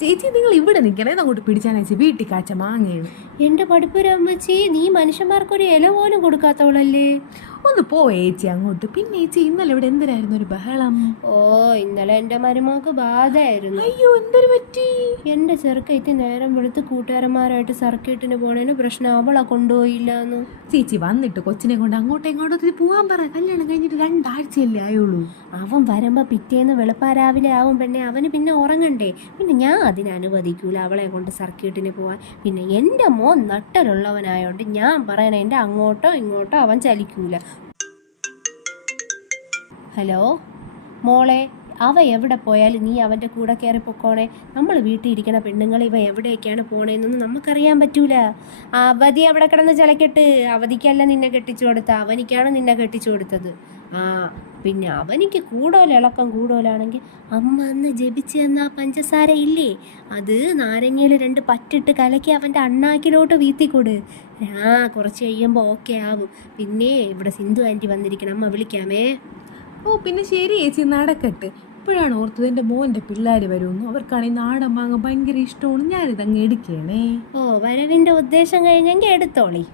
ചേച്ചി നിങ്ങൾ ഇവിടെ നിൽക്കണേ, അങ്ങോട്ട് പിടിച്ചാൻ ചേച്ചി വീട്ടിൽ കാച്ച മാങ്ങയാണ്. എന്റെ പഠിപ്പുരമ്മച്ചി, നീ മനുഷ്യന്മാർക്കൊരു ഇല പോലും കൊടുക്കാത്തവളല്ലേ. ഒന്ന് പോ ചേച്ചി അങ്ങോട്ട്. പിന്നെ ചേച്ചി ഇന്നലെ ഇവിടെ എന്തിനായിരുന്നു ഒരു ബഹളം? ഓ, ഇന്നലെ എന്റെ മരുമോക്ക് ബാധയായിരുന്നു. അയ്യോ, എന്തൊരു പറ്റി? എന്റെ ചെറുക്കത്തി നേരം വെളുത്ത് കൂട്ടുകാരന്മാരായിട്ട് സർക്കിട്ടിന് പോണേന് പ്രശ്നം അവളെ കൊണ്ടുപോയില്ലാന്ന്. ചേച്ചി വന്നിട്ട് കൊച്ചിനെ കൊണ്ട് അങ്ങോട്ടും ഇങ്ങോട്ടും പോവാൻ പറ. കല്യാണം കഴിഞ്ഞിട്ട് 2 ആഴ്ചയല്ലേ ആയുള്ളൂ. അവൻ വരുമ്പോ പിറ്റേന്ന് വെളുപ്പാ രാവിലെ ആവും പെണ്ണെ. അവന് പിന്നെ ഉറങ്ങണ്ടേ. പിന്നെ ഞാൻ അതിന് അനുവദിക്കൂല അവളെ കൊണ്ട് സർക്കിട്ടിന് പോവാൻ. പിന്നെ എൻ്റെ മോൻ നട്ടലുള്ളവനായോണ്ട് ഞാൻ പറയണ എൻ്റെ അങ്ങോട്ടോ ഇങ്ങോട്ടോ അവൻ ചലിക്കൂല. ഹലോ മോളെ, അവ എവിടെ പോയാലും നീ അവൻ്റെ കൂടെ കയറി പൊക്കോണേ. നമ്മൾ വീട്ടിൽ ഇരിക്കണ പെണ്ണുങ്ങൾ ഇവ എവിടേക്കാണ് പോണേന്നൊന്നും നമുക്കറിയാൻ പറ്റൂല. അവധി അവിടെ കിടന്ന് ചലക്കെട്ട്. അവധിക്കല്ല നിന്നെ കെട്ടിച്ചു കൊടുത്ത, അവനിക്കാണ് നിന്നെ കെട്ടിച്ചു കൊടുത്തത്. പിന്നെ അവനിക്ക് ഇളക്കം കൂടുതലാണെങ്കിൽ അമ്മ അന്ന് ജപിച്ച് തന്ന പഞ്ചസാര ഇല്ലേ, അത് നാരങ്ങയിൽ 2 പറ്റിട്ട് കലക്കി അവൻ്റെ അണ്ണാക്കിലോട്ട് വീത്തിക്കൊട്. കുറച്ച് കഴിയുമ്പോൾ ഓക്കെ ആവും. പിന്നെ ഇവിടെ സിന്ധു ആൻറ്റി വന്നിരിക്കണം, അമ്മ വിളിക്കാമേ. ഓ പിന്നെ ശരി ചേച്ചി, നടക്കട്ടെ. ഇപ്പോഴാണ് ഓർത്തത് എൻ്റെ മോൻ്റെ പിള്ളേർ വരുമെന്ന്. അവർക്കാണെങ്കിൽ നാടൻ മാങ്ങ ഭയങ്കര ഇഷ്ടമാണ്. ഞാനിതങ്ങ് എടുക്കണേ. ഓ, വരവിൻ്റെ ഉദ്ദേശം കഴിഞ്ഞെങ്കിൽ എടുത്തോളി.